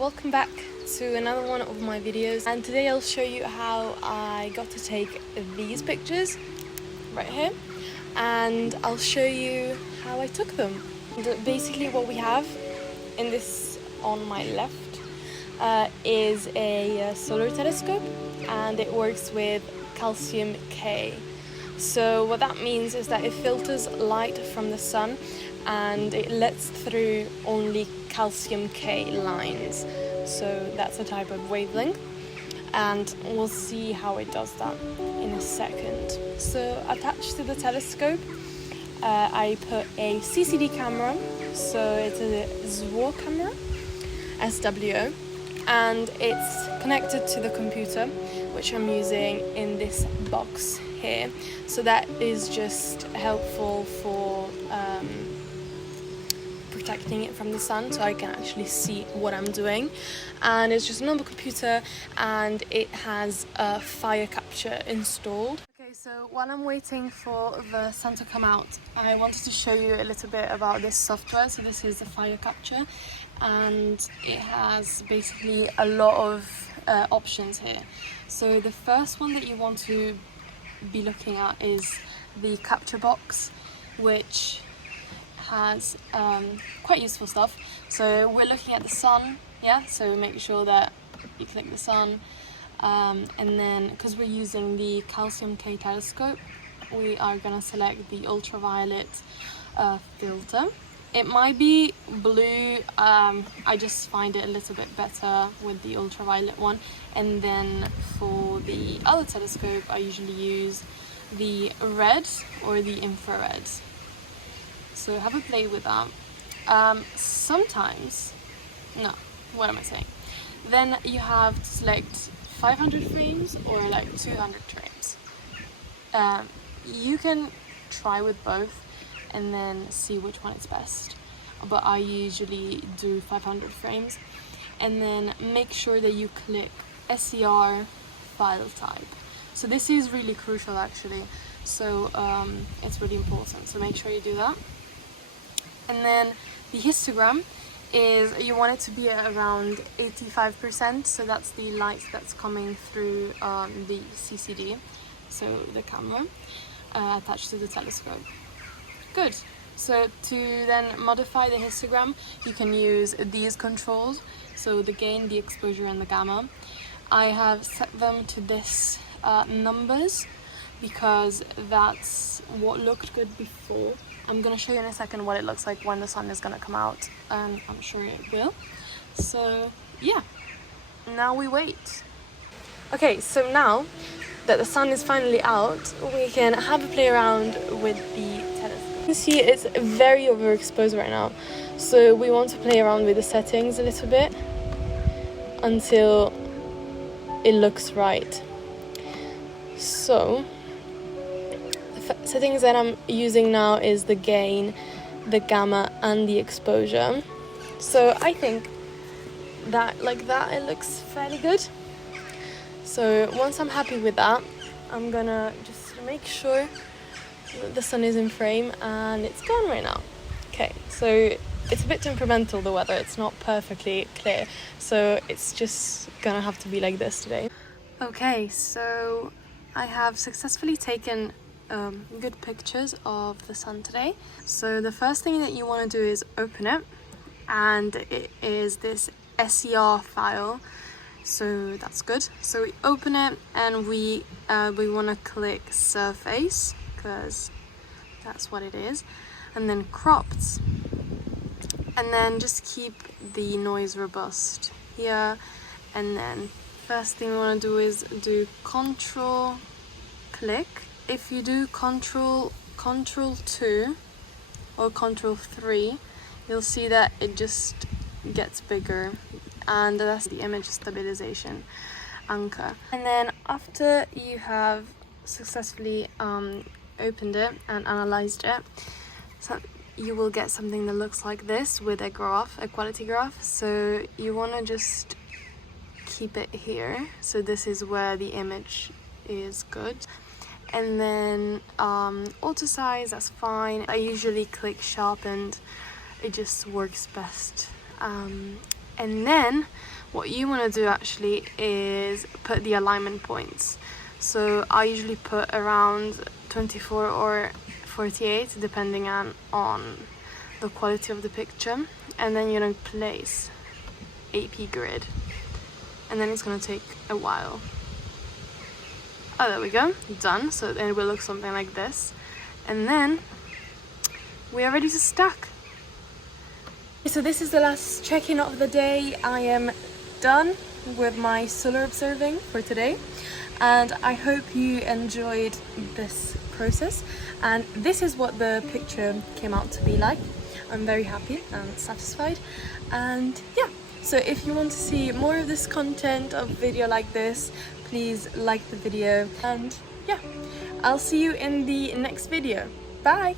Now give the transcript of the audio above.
welcome back to another one of my videos, and today I'll show you how I got to take these pictures right here, and I'll show you how I took them. Basically what we have in this on my left is a solar telescope, and it works with calcium K. So what that means is that it filters light from the sun and it lets through only calcium K lines. So that's a type of wavelength, and we'll see how it does that in a second. So attached to the telescope I put a CCD camera, so it's a SWO camera, SWO, and it's connected to the computer, which I'm using in this box here. So that is just helpful for protecting it from the sun, so I can actually see what I'm doing. And it's just a normal computer, and it has a fire capture installed. Okay, so while I'm waiting for the sun to come out, I wanted to show you a little bit about this software. So this is the fire capture, and it has basically a lot of options here. So the first one that you want to be looking at is the capture box, which has quite useful stuff. So we're looking at the sun, so make sure that you click the sun, and then because we're using the calcium K telescope, we are gonna select the ultraviolet filter. It might be blue, I just find it a little bit better with the ultraviolet one. And then for the other telescope I usually use the red or the infrared. So have a play with that. Then you have to select 500 frames or like 200 frames. You can try with both and then see which one is best, but I usually do 500 frames. And then make sure that you click SCR file type. So this is really crucial actually, so it's really important, so make sure you do that. And then the histogram is, you want it to be at around 85%, so that's the light that's coming through the CCD, so the camera attached to the telescope. Good. So to then modify the histogram, you can use these controls, so the gain, the exposure, and the gamma. I have set them to this numbers because that's what looked good before. I'm going to show you in a second what it looks like when the sun is going to come out, and I'm sure it will. So yeah, now we wait. Okay, so now that the sun is finally out, we can have a play around with the telescope. You can see it's very overexposed right now, so we want to play around with the settings a little bit until it looks right. So the settings that I'm using now is the gain, the gamma, and the exposure. So I think that like that it looks fairly good. So once I'm happy with that, I'm gonna just make sure that the sun is in frame, and it's gone right now. Okay, so it's a bit temperamental, the weather, it's not perfectly clear, so it's just gonna have to be like this today. Okay, so I have successfully taken good pictures of the sun today. So the first thing that you want to do is open it, and it is this SCR file, so that's good. So we open it, and we want to click surface because that's what it is, and then cropped, and then just keep the noise robust here. And then first thing we want to do is do control click. If you do control 2 or control 3, you'll see that it just gets bigger, and that's the image stabilization anchor. And then after you have successfully opened it and analyzed it, so you will get something that looks like this with a graph, a quality graph. So you want to just keep it here, so this is where the image is good. And then auto size, that's fine. I usually click sharpened, it just works best. And then what you want to do actually is put the alignment points. So I usually put around 24 or 48 depending on the quality of the picture, and then you're going to place AP grid, and then it's going to take a while. Oh, there we go, done. So then it will look something like this, and then we are ready to stack. So this is the last check-in of the day. I am done with my solar observing for today, and I hope you enjoyed this process, and this is what the picture came out to be like. I'm very happy and satisfied, and yeah, so if you want to see more of this content, of video like this, please like the video, and yeah, I'll see you in the next video. Bye!